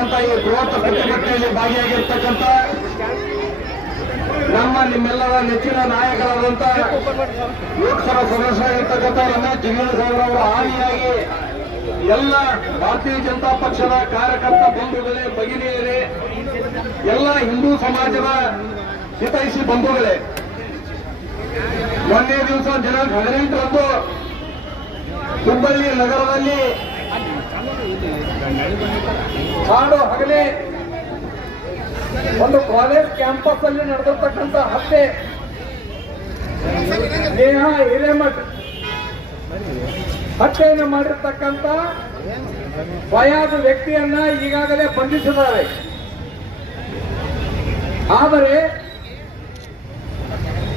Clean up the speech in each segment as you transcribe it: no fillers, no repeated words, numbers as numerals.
ನಡೆದಿರ್ತಕ್ಕಂಥ ಈ ಬೃಹತ್ ಪ್ರತಿಭಟನೆಯಲ್ಲಿ ಭಾಗಿಯಾಗಿರ್ತಕ್ಕಂಥ ನಿಮ್ಮೆಲ್ಲರ ನೆಚ್ಚಿನ ನಾಯಕರಾದಂತ ಲೋಕಸಭಾ ಸದಸ್ಯರಾಗಿರ್ತಕ್ಕಂಥ ರಮೇಶ್ ಜಿಗೇಂದ್ರ ಅವರ ಹಾನಿಯಾಗಿ ಎಲ್ಲ ಭಾರತೀಯ ಜನತಾ ಪಕ್ಷದ ಕಾರ್ಯಕರ್ತ ಬಂಧುಗಳೇ, ಭಗಿನಿಯರೇ, ಎಲ್ಲ ಹಿಂದೂ ಸಮಾಜದ ಹಿತೈಷಿ ಬಂಧುಗಳೇ, ಮೊನ್ನೆ ದಿವಸ ದಿನಾಂಕ 18ರಂದು ಹುಬ್ಬಳ್ಳಿ ನಗರದಲ್ಲಿ ಕಾಡು ಹಗಲೇ ಒಂದು ಕಾಲೇಜ್ ಕ್ಯಾಂಪಸ್ ಅಲ್ಲಿ ನಡೆದಿರ್ತಕ್ಕಂಥ ಹತ್ಯೆ, ನೇಹಾ ಹಿರೇಮಠ್ ಹತ್ಯೆಯನ್ನು ಮಾಡಿರ್ತಕ್ಕಂಥ ಫಯಾಜ್ ವ್ಯಕ್ತಿಯನ್ನ ಈಗಾಗಲೇ ಬಂಧಿಸಿದ್ದಾರೆ. ಆದರೆ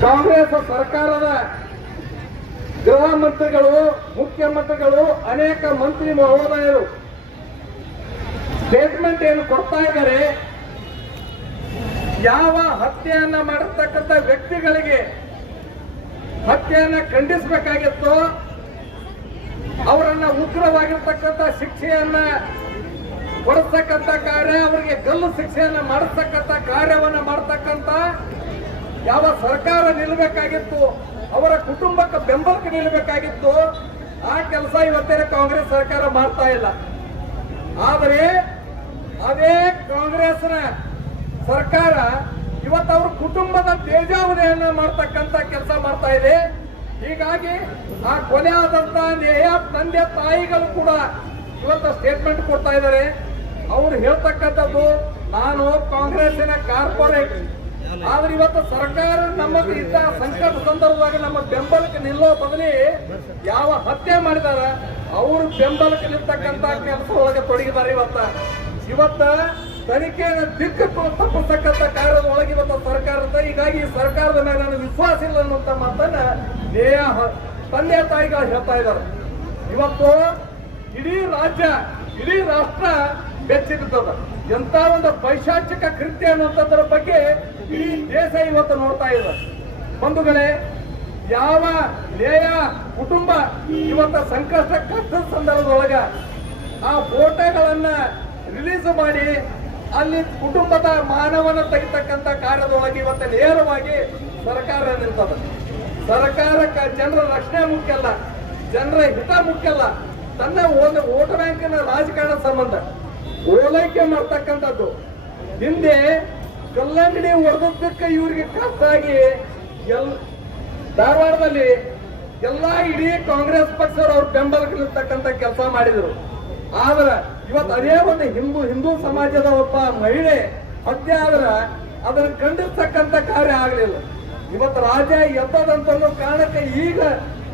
ಕಾಂಗ್ರೆಸ್ ಸರ್ಕಾರದ ಗೃಹ ಮಂತ್ರಿಗಳು, ಮುಖ್ಯಮಂತ್ರಿಗಳು, ಅನೇಕ ಮಂತ್ರಿ ಮಹೋದಯರು ಸ್ಟೇಟ್ಮೆಂಟ್ ಏನು ಕೊಡ್ತಾ ಇದ್ದಾರೆ, ಯಾವ ಹತ್ಯೆಯನ್ನ ಮಾಡಿರ್ತಕ್ಕಂಥ ವ್ಯಕ್ತಿಗಳಿಗೆ ಹತ್ಯೆಯನ್ನ ಖಂಡಿಸಬೇಕಾಗಿತ್ತು, ಅವರನ್ನ ಉಗ್ರವಾಗಿರ್ತಕ್ಕಂಥ ಶಿಕ್ಷೆಯನ್ನ ಕೊಡಿಸ್ತಕ್ಕಂಥ ಕಾರ್ಯ, ಅವರಿಗೆ ಗಲ್ಲು ಶಿಕ್ಷೆಯನ್ನ ಮಾಡಿಸ್ತಕ್ಕಂಥ ಕಾರ್ಯವನ್ನ ಮಾಡತಕ್ಕಂಥ ಯಾವ ಸರ್ಕಾರ ನಿಲ್ಲಬೇಕಾಗಿತ್ತು, ಅವರ ಕುಟುಂಬಕ್ಕೆ ಬೆಂಬಲಕ್ಕೆ ನಿಲ್ಲಬೇಕಾಗಿತ್ತು, ಆ ಕೆಲಸ ಇವತ್ತಿನ ಕಾಂಗ್ರೆಸ್ ಸರ್ಕಾರ ಮಾಡ್ತಾ ಇಲ್ಲ. ಆದರೆ ಅದೇ ಕಾಂಗ್ರೆಸ್ನ ಸರ್ಕಾರ ಇವತ್ತು ಅವ್ರ ಕುಟುಂಬದ ತೇಜಾವಧೆಯನ್ನ ಮಾಡ್ತಕ್ಕಂಥ ಕೆಲಸ ಮಾಡ್ತಾ ಇದೆ. ಹೀಗಾಗಿ ಆ ಕೊಲೆ ಆದಂತ ನೇಹಾ ತಂದೆ ತಾಯಿಗಳು ಕೂಡ ಇವತ್ತು ಸ್ಟೇಟ್ಮೆಂಟ್ ಕೊಡ್ತಾ ಇದ್ದಾರೆ. ಅವ್ರು ಹೇಳ್ತಕ್ಕಂಥದ್ದು, ನಾನು ಕಾಂಗ್ರೆಸ್ಸಿನ ಕಾರ್ಪೊರೇಟ್, ಆದ್ರೆ ಇವತ್ತು ಸರ್ಕಾರ ನಮಗೆ ಇದ್ದ ಸಂಕಟ ಸಂದರ್ಭದಾಗ ನಮ್ಮ ಬೆಂಬಲಕ್ಕೆ ನಿಲ್ಲೋ ಬದಲಿ ಯಾವ ಹತ್ಯೆ ಮಾಡಿದಾರ ಅವರು ಬೆಂಬಲಕ್ಕೆ ನಿಲ್ತಕ್ಕಂಥ ಕೆಲಸ ಒಳಗೆ ತೊಡಗಿದ್ದಾರೆ. ಇವತ್ತ ತನಿಖೆಯನ್ನು ದಿಕ್ಕು ತಪ್ಪಿಸ್ತಕ್ಕಂಥ ಕಾರ್ಯದ ಒಳಗೆ ಇವತ್ತು ಸರ್ಕಾರದ, ಹೀಗಾಗಿ ಸರ್ಕಾರದ ಮೇಲೆ ನನಗೆ ವಿಶ್ವಾಸ ಇಲ್ಲ ಅನ್ನುವಂತ ಮಾತನ್ನ ನೇಹಾ ತಂದೆ ತಾಯಿಗಳು ಹೇಳ್ತಾ ಇದ್ದಾರೆ. ಇವತ್ತು ಇಡೀ ರಾಜ್ಯ, ಇಡೀ ರಾಷ್ಟ್ರ ಬೆಚ್ಚಿಬಿದ್ದದ. ಎಂತ ಒಂದು ಪೈಶಾಚಿಕ ಕೃತ್ಯ ಅನ್ನುವಂಥದ್ರ ಬಗ್ಗೆ ಇಡೀ ದೇಶ ಇವತ್ತು ನೋಡ್ತಾ ಇದೆ. ಬಂಧುಗಳೇ, ಯಾವ ನೇಹಾ ಕುಟುಂಬ ಇವತ್ತು ಕಷ್ಟದ ಸಂದರ್ಭದೊಳಗ ಆ ಫೋಟೋಗಳನ್ನ ರಿಲೀಸ್ ಮಾಡಿ ಅಲ್ಲಿ ಕುಟುಂಬದ ಮಾನವನ ತೆಗಿತಕ್ಕಂಥ ಕಾರ್ಯದೊಳಗೆ ಇವತ್ತು ನೇರವಾಗಿ ಸರ್ಕಾರ ನಿಲ್ತದ. ಸರ್ಕಾರಕ್ಕೆ ಜನರ ರಕ್ಷಣೆ ಮುಖ್ಯ ಅಲ್ಲ, ಜನರ ಹಿತ ಮುಖ್ಯ ಅಲ್ಲ, ತನ್ನ ಒಂದು ವೋಟ್ ಬ್ಯಾಂಕಿನ ರಾಜಕಾರಣ ಸಂಬಂಧ ಓಲೈಕೆ ಮಾಡ್ತಕ್ಕಂಥದ್ದು. ಹಿಂದೆ ಕಲ್ಲಂಗಡಿ ಹೊಡೆದಕ್ಕೆ ಇವರಿಗೆ ಕಷ್ಟಾಗಿ ಧಾರವಾಡದಲ್ಲಿ ಎಲ್ಲಾ ಇಡೀ ಕಾಂಗ್ರೆಸ್ ಪಕ್ಷದವರು ಅವ್ರ ಬೆಂಬಲಕ್ಕೆ ನಿಲ್ತಕ್ಕಂಥ ಕೆಲಸ ಮಾಡಿದ್ರು. ಆದ್ರೆ ಇವತ್ತು ಅದೇ ಒಂದು ಹಿಂದೂ ಸಮಾಜದ ಒಬ್ಬ ಮಹಿಳೆ ಹತ್ಯೆ ಆದ್ರ ಅದನ್ನು ಖಂಡಿಸ್ತಕ್ಕಂಥ ಕಾರ್ಯ ಆಗಲಿಲ್ಲ. ಇವತ್ತು ರಾಜ್ಯ ಎದ್ದದಂತ ಕಾರಣಕ್ಕೆ ಈಗ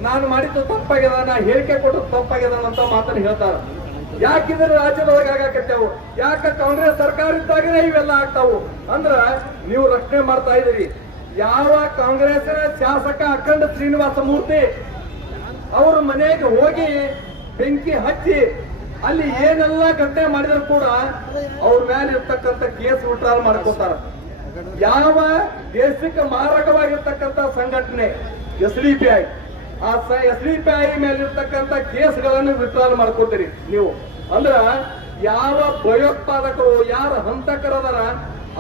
ನಾನು ಮಾಡಿದ್ದು ತಪ್ಪಾಗ್ಯದ, ನಾ ಹೇಳಿಕೆ ಕೊಟ್ಟದ್ದು ತಪ್ಪಾಗ್ಯದ ಅಂತ ಮಾತನ್ನು ಹೇಳ್ತಾರೆ. ಯಾಕಿದ್ರೆ ರಾಜ್ಯದೊಳಗೆ ಆಗಾಕತ್ತೇವು, ಯಾಕ ಕಾಂಗ್ರೆಸ್ ಸರ್ಕಾರ ಇದ್ದಾಗನೇ ಇವೆಲ್ಲ ಆಗ್ತಾವು ಅಂದ್ರ ನೀವು ರಕ್ಷಣೆ ಮಾಡ್ತಾ ಇದ್ದೀರಿ. ಯಾವ ಕಾಂಗ್ರೆಸ್ನ ಶಾಸಕ ಅಖಂಡ ಶ್ರೀನಿವಾಸ ಮೂರ್ತಿ ಅವ್ರ ಮನೆಗೆ ಹೋಗಿ ಬೆಂಕಿ ಹಚ್ಚಿ ಅಲ್ಲಿ ಏನೆಲ್ಲ ಘಟನೆ ಮಾಡಿದ್ರು ಕೂಡ ಅವ್ರ ಮೇಲೆ ಇರ್ತಕ್ಕಂಥ ಕೇಸ್ ವಿಡ್ರಾಲ್ ಮಾಡ್ಕೋತಾರ. ಯಾವ ದೇಶಕ್ಕೆ ಮಾರಕವಾಗಿರ್ತಕ್ಕಂಥ ಸಂಘಟನೆ SDPI, ಆ SDPI ಮೇಲೆ ಇರ್ತಕ್ಕಂಥ ಕೇಸ್ಗಳನ್ನು ವಿಡ್ರಾಲ್ ಮಾಡ್ಕೋತೀರಿ ನೀವು. ಅಂದ್ರ ಯಾವ ಭಯೋತ್ಪಾದಕರು, ಯಾರ ಹಂತಕರದಾರ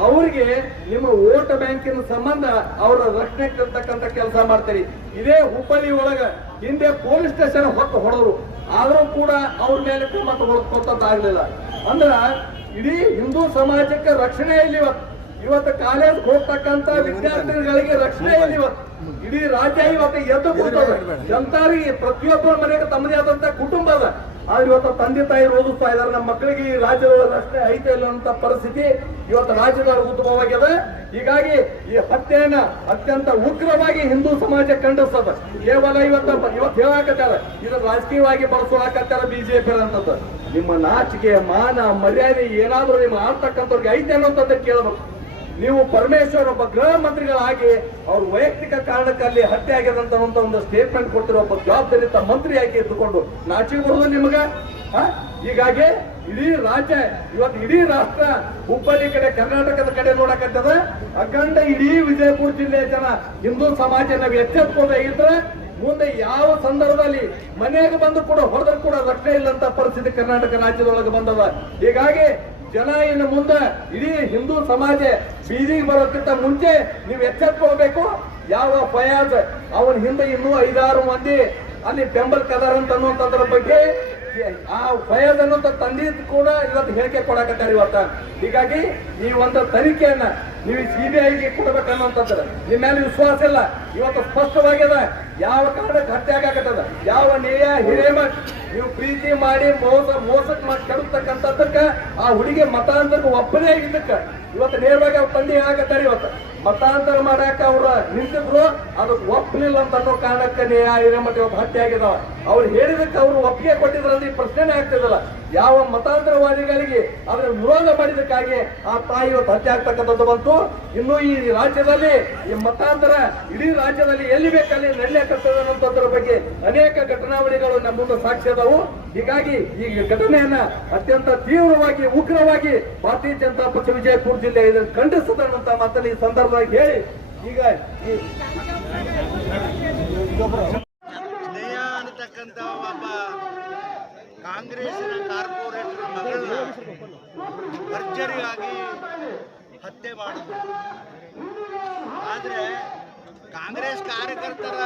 ಅವ್ರಿಗೆ ನಿಮ್ಮ ವೋಟ್ ಬ್ಯಾಂಕಿನ ಸಂಬಂಧ ಅವರ ರಕ್ಷಣೆ ಇರ್ತಕ್ಕಂಥ ಕೆಲಸ ಮಾಡ್ತೀರಿ. ಇದೇ ಹುಬ್ಬಳ್ಳಿ ಒಳಗ ಹಿಂದೆ ಪೊಲೀಸ್ ಸ್ಟೇಷನ್ ಹೊಡೆದ್ರು, ಆದ್ರೂ ಕೂಡ ಅವ್ರ ಮೇಲೆ ಕ್ರಮ ತಗೊಳ್ಕೊತದ್ದಾಗಲಿಲ್ಲ. ಅಂದ್ರ ಇಡೀ ಹಿಂದೂ ಸಮಾಜಕ್ಕೆ ರಕ್ಷಣೆ ಇಲ್ಲಿ ಇವತ್ತು ಕಾಲೇಜ್ ಹೋಗ್ತಕ್ಕಂತ ವಿದ್ಯಾರ್ಥಿಗಳಿಗೆ ರಕ್ಷಣೆ ಇಲ್ಲಿ ಇಡೀ ರಾಜ್ಯ ಇವತ್ತು ಎದ್ದು ಕೂತದ. ಜನತಾರಿಗೆ ಪ್ರತಿಯೊಬ್ಬರ ಮನೆಗೆ ತಮ್ಮದೇ ಆದಂತ ಕುಟುಂಬ ಅದ. ಆದ್ರೆ ಇವತ್ತು ತಂದೆ ತಾಯಿ ಓದಿಸ್ತಾ ಇದಾರೆ, ನಮ್ಮ ಮಕ್ಕಳಿಗೆ ಈ ರಾಜ್ಯದೊಳಗೆ ರಕ್ಷಣೆ ಐತೆ ಇಲ್ಲ ಅಂತ ಪರಿಸ್ಥಿತಿ ಇವತ್ತು ರಾಜ್ಯದೊಳಗೆ ಉದ್ಭವವಾಗ್ಯದ. ಹೀಗಾಗಿ ಈ ಹತ್ಯೆಯನ್ನ ಅತ್ಯಂತ ಉಗ್ರವಾಗಿ ಹಿಂದೂ ಸಮಾಜ ಖಂಡಿಸ್ತದ. ಕೇವಲ ಇವತ್ತು ಹೇಳಾಕತ್ತಾರ, ಇದನ್ನ ರಾಜಕೀಯವಾಗಿ ಬಳಸೋಕತ್ತಾರ ಬಿಜೆಪಿ ಅಂತದ್ದು. ನಿಮ್ಮ ನಾಚಿಕೆ, ಮಾನ, ಮರ್ಯಾದೆ ಏನಾದ್ರೂ ನಿಮ್ಮ ಆಡ್ತಕ್ಕಂಥವ್ರಿಗೆ ಐತೆ ಅನ್ನೋಂಥದ್ದು ಕೇಳಬೇಕು. ನೀವು ಪರಮೇಶ್ವರ್ ಒಬ್ಬ ಗೃಹ ಮಂತ್ರಿಗಳಾಗಿ ಅವ್ರ ವೈಯಕ್ತಿಕ ಕಾರಣಕ್ಕಲ್ಲಿ ಹತ್ಯೆ ಆಗ್ಯದಂತ ಒಂದು ಸ್ಟೇಟ್ಮೆಂಟ್ ಕೊಡ್ತಿರೋ ಒಬ್ಬ ಜವಾಬ್ದಾರಿತ ಮಂತ್ರಿಯಾಗಿ ಇದ್ದುಕೊಂಡು ನಾಚಿಕೆ ಬರುವುದು ನಿಮಗ. ಹೀಗಾಗಿ ಇಡೀ ರಾಜ್ಯ ಇವತ್ತು ಇಡೀ ರಾಷ್ಟ್ರ ಹುಬ್ಬಳ್ಳಿ ಕಡೆ ಕರ್ನಾಟಕದ ಕಡೆ ನೋಡಕತ್ತದ. ಅಖಂಡ ಇಡೀ ವಿಜಯಪುರ ಜಿಲ್ಲೆಯ ಜನ ಹಿಂದೂ ಸಮಾಜ ನಾವು ಎಚ್ಚೆತ್ಕೊಂಡೇ ಇದ್ರೆ ಮುಂದೆ ಯಾವ ಸಂದರ್ಭದಲ್ಲಿ ಮನೆಗೆ ಬಂದು ಕೂಡ ಹೊಡೆದ್ರು ಕೂಡ ರಕ್ಷಣೆ ಇಲ್ಲಂತ ಪರಿಸ್ಥಿತಿ ಕರ್ನಾಟಕ ರಾಜ್ಯದೊಳಗೆ ಬಂದದ. ಹೀಗಾಗಿ ಜನ ಇನ್ನು ಮುಂದೆ ಇಡೀ ಹಿಂದೂ ಸಮಾಜ ಬೀದಿಗೆ ಬರೋಕ್ಕಿಂತ ಮುಂಚೆ ನೀವು ಎಚ್ಚೆತ್ಕೊಳ್ಬೇಕು. ಯಾವ ಫಯಾಜ್ ಅವನ ಹಿಂದೆ ಇನ್ನೂ 5-6 ಮಂದಿ ಅಲ್ಲಿ ಬೆಂಬಲ ಕದಾರ ಅಂತ ಅನ್ನುವಂಥದ್ರ ಬಗ್ಗೆ ಆ ಫಯಾಜ್ ಅನ್ನುವಂಥ ತಂದೆ ಕೂಡ ಇವತ್ತು ಹೇಳಿಕೆ ಕೊಡಕತ್ತಾರೆ ಇವತ್ತ. ಹೀಗಾಗಿ ಈ ಒಂದು ತನಿಖೆಯನ್ನ ನೀವು CBIಗೆ ಕೊಡ್ಬೇಕನ್ನುವಂಥದ್ದು ನಿಮ್ಮ ಮೇಲೆ ವಿಶ್ವಾಸ ಇಲ್ಲ. ಇವತ್ತು ಸ್ಪಷ್ಟವಾಗ್ಯದ ಯಾವ ಕಾರಣಕ್ಕೆ ಹತ್ಯೆ ಆಗಾಕತ್ತದ, ಯಾವ ನೇಯ ಹಿರೇಮಠ್ ನೀವು ಪ್ರೀತಿ ಮಾಡಿ ಮೋಸಕ್ಕೆ ಮಾಡಿ ಕೆಡತಕ್ಕಂಥದ್ದಕ್ಕ ಆ ಹುಡುಗಿ ಮತಾಂತರಕ್ಕೆ ಒಪ್ಪದೇ ಆಗಿದ್ದಕ್ಕ ಇವತ್ತು ನೇರವಾಗಿ ಅವ್ರ ತಂದೆ ಆಗತ್ತಾರೆ. ಇವತ್ತು ಮತಾಂತರ ಮಾಡಾಕ ಅವ್ರ ನಿಂತಿದ್ರು, ಅದಕ್ಕೆ ಒಪ್ಪಲಿಲ್ಲ ಅಂತ ಅನ್ನೋ ಕಾರಣಕ್ಕೆ ನೇಯ ಹಿರೇಮಠ ಇವತ್ತು ಹತ್ಯೆ ಆಗಿದಾವ. ಅವ್ರು ಹೇಳಿದಕ್ಕೆ ಅವ್ರು ಒಪ್ಪಿಗೆ ಕೊಟ್ಟಿದ್ರಲ್ಲಿ ಈ ಪ್ರಶ್ನೆ ಆಗ್ತಿದಲ್ಲ. ಯಾವ ಮತಾಂತರವಾದಿಗಳಿಗೆ ಅದರ ವಿರೋಧ ಮಾಡಿದಕ್ಕಾಗಿ ಆ ತಾಯಿ ಇವತ್ತು ಹತ್ಯೆ ಆಗ್ತಕ್ಕಂಥದ್ದು ಬಂತು. ಇನ್ನು ಈ ರಾಜ್ಯದಲ್ಲಿ ಈ ಮತಾಂತರ ಇಡೀ ರಾಜ್ಯದಲ್ಲಿ ಎಲ್ಲಿ ಬೇಕಲ್ಲಿ ನಡೆಯಕತ್ತದ ಅನ್ನೋದ್ರ ಬಗ್ಗೆ ಅನೇಕ ಘಟನಾವಳಿಗಳು ನಮ್ಮ ಮುಂದೆ ಸಾಕ್ಷಿ ಅದಾವು. ಹೀಗಾಗಿ ಈ ಘಟನೆಯನ್ನ ಅತ್ಯಂತ ತೀವ್ರವಾಗಿ ಉಗ್ರವಾಗಿ ಭಾರತೀಯ ಜನತಾ ಪಕ್ಷ ವಿಜಯಪುರ ಜಿಲ್ಲೆ ಇದನ್ನು ಖಂಡಿಸುತ್ತಂತ ಮಾತನ್ನು ಈ ಸಂದರ್ಭವಾಗಿ ಹೇಳಿ ಈಗ ಸ್ನೇಹ ಅನ್ನತಕ್ಕಂಥ ಒಬ್ಬ ಕಾಂಗ್ರೆಸ್ಸಿನ ಕಾರ್ಪೊರೇಟರ್ ಮಗಳನ್ನ ಭರ್ಜರಿಯಾಗಿ ಹತ್ಯೆ ಮಾಡಿದ್ರು. ಆದರೆ ಕಾಂಗ್ರೆಸ್ ಕಾರ್ಯಕರ್ತರ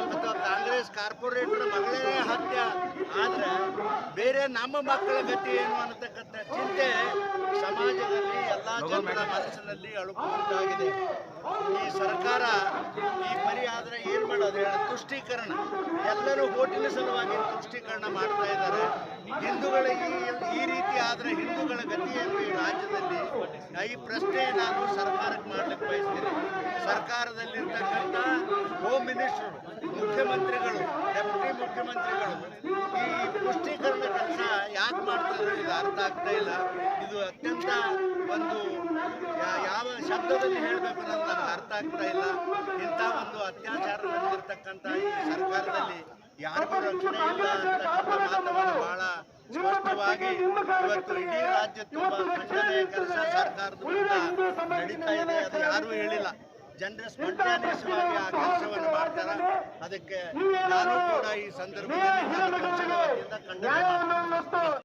ಅಥವಾ ಕಾಂಗ್ರೆಸ್ ಕಾರ್ಪೊರೇಟರ್ ಮಗಳೇ ಹತ್ಯೆ ಆದರೆ ಬೇರೆ ನಮ್ಮ ಮಕ್ಕಳ ಗತಿ ಏನು ಅನ್ನತಕ್ಕಂಥ ಚಿಂತೆ ಸಮಾಜದಲ್ಲಿ ಎಲ್ಲ ಜನರ ಮನಸ್ಸಿನಲ್ಲಿ ಅಳುಕುಂಟಾಗಿದೆ. ಈ ಸರ್ಕಾರ ಈ ಪರಿ ಆದರೆ ಏನು ಮಾಡೋದು ಹೇಳ, ತುಷ್ಟೀಕರಣ, ಎಲ್ಲರೂ ಓಟಿನ ಸಲುವಾಗಿ ತುಷ್ಟೀಕರಣ ಮಾಡ್ತಾ ಇದ್ದಾರೆ. ಹಿಂದೂಗಳ ಈ ರೀತಿ ಆದರೆ ಹಿಂದೂಗಳ ಗತಿಯನ್ನು ಈ ರಾಜ್ಯದಲ್ಲಿ ಈ ಪ್ರಶ್ನೆ ನಾನು ಸರ್ಕಾರಕ್ಕೆ ಮಾಡ್ಲಿಕ್ಕೆ ಬಯಸ್ತೀನಿ. ಸರ್ಕಾರದಲ್ಲಿರ್ತಕ್ಕಂಥ ಹೋಮ್ ಮಿನಿಸ್ಟರ್, ಮುಖ್ಯಮಂತ್ರಿಗಳು, ಡೆಪ್ಯೂಟಿ ಮುಖ್ಯಮಂತ್ರಿಗಳು ಈ ಪುಷ್ಟೀಕರಣ ಕೆಲಸ ಯಾಕೆ ಮಾಡ್ತಾರೆ ಇದು ಅರ್ಥ ಆಗ್ತಾ ಇಲ್ಲ. ಇದು ಅತ್ಯಂತ ಒಂದು ಯಾವ ಶಬ್ದದಲ್ಲಿ ಹೇಳಬೇಕು ಅನ್ನೋದು ನನಗೆ ಅರ್ಥ ಆಗ್ತಾ ಇಲ್ಲ. ಇಂಥ ಒಂದು ಅತ್ಯಾಚಾರ ನಡೆದಿರ್ತಕ್ಕಂಥ ಈ ಸರ್ಕಾರದಲ್ಲಿ ಯಾರಿಗೂ ರಕ್ಷಣೆ ಇಲ್ಲ ಅಂತಕ್ಕಂಥ ಮಾತನ್ನು ಬಹಳ ಸ್ಪಷ್ಟವಾಗಿ ಇವತ್ತು ಇಡೀ ರಾಜ್ಯ ತುಂಬ ಖಂಡನೆಯ ಕೆಲಸ ಸರ್ಕಾರದ ವಿರುದ್ಧ ನಡೀತಾ ಇದೆ. ಅದು ಯಾರೂ ಹೇಳಿಲ್ಲ. ಜನರು ಸ್ಪಂಟೇನಿಯಸ್ವಾಗಿ ಆ ಕೆಲಸವನ್ನು ಮಾಡ್ತಾರೆ. ಅದಕ್ಕೆ ನಾನು ಕೂಡ ಈ ಸಂದರ್ಭದಲ್ಲಿ ನನ್ನ ಪಕ್ಷದ ವತಿಯಿಂದ ಖಂಡನೆ ಮಾಡ್ತೀನಿ.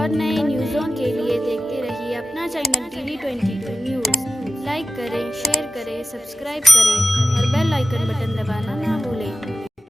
और नए न्यूज़ों के लिए देखते रहिए अपना चैनल TV22 न्यूज़। लाइक करें, शेयर करें, सब्सक्राइब करें और बेल आइकन बटन दबाना ना भूलें।